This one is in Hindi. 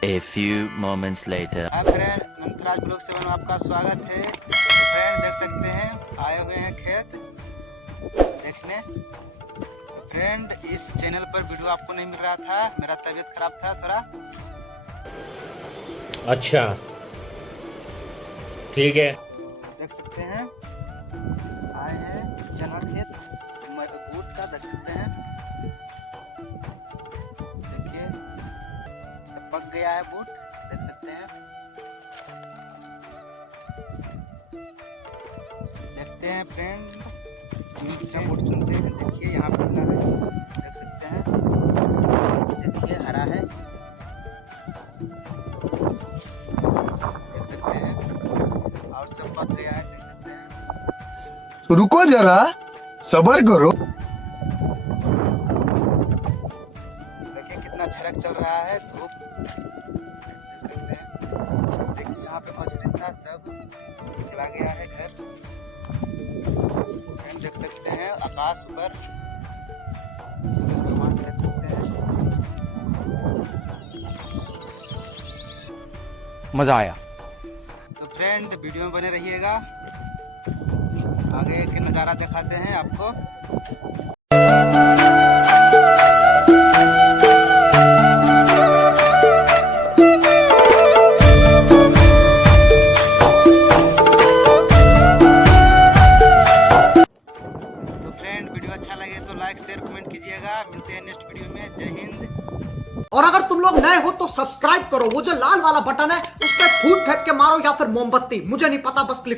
A few moments later. Friend Nandraj blog 7 में आपका स्वागत है। फ्रेंड देख सकते हैं आए हुए हैं खेत देखने। तो फ्रेंड इस चैनल पर वीडियो आपको नहीं मिल रहा था, मेरा तबीयत खराब था थोड़ा। अच्छा ठीक है। देख सकते हैं आए हैं चना खेत बूट का, देख सकते हैं। देखिए सब पक गया है बूट, देख सकते हैं। देखते हैं फ्रेंड क्या बूट चुनते हैं। देखिए यहाँ पे लगा है, देख सकते हैं। देखिए हरा है, देख सकते हैं। और सब पक गया है, देख सकते हैं। रुको जरा सबर करो। देखिए कितना झलक चल रहा है, धूप देख सकते हैं। देखिए यहाँ पे मछली था, सब चला गया है घर। फ्रेंड देख सकते हैं आकाश ऊपर सूरज भगवान देख सकते हैं। मजा आया। तो फ्रेंड वीडियो में बने रहिएगा, आगे के नज़ारा दिखाते हैं आपको। तो फ्रेंड वीडियो अच्छा लगे तो लाइक शेयर कमेंट कीजिएगा। मिलते हैं नेक्स्ट वीडियो में। जय हिंद। और अगर तुम लोग नए हो तो सब्सक्राइब करो, वो जो लाल वाला बटन है उस पर फूट फेंक के मारो या फिर मोमबत्ती, मुझे नहीं पता, बस क्लिक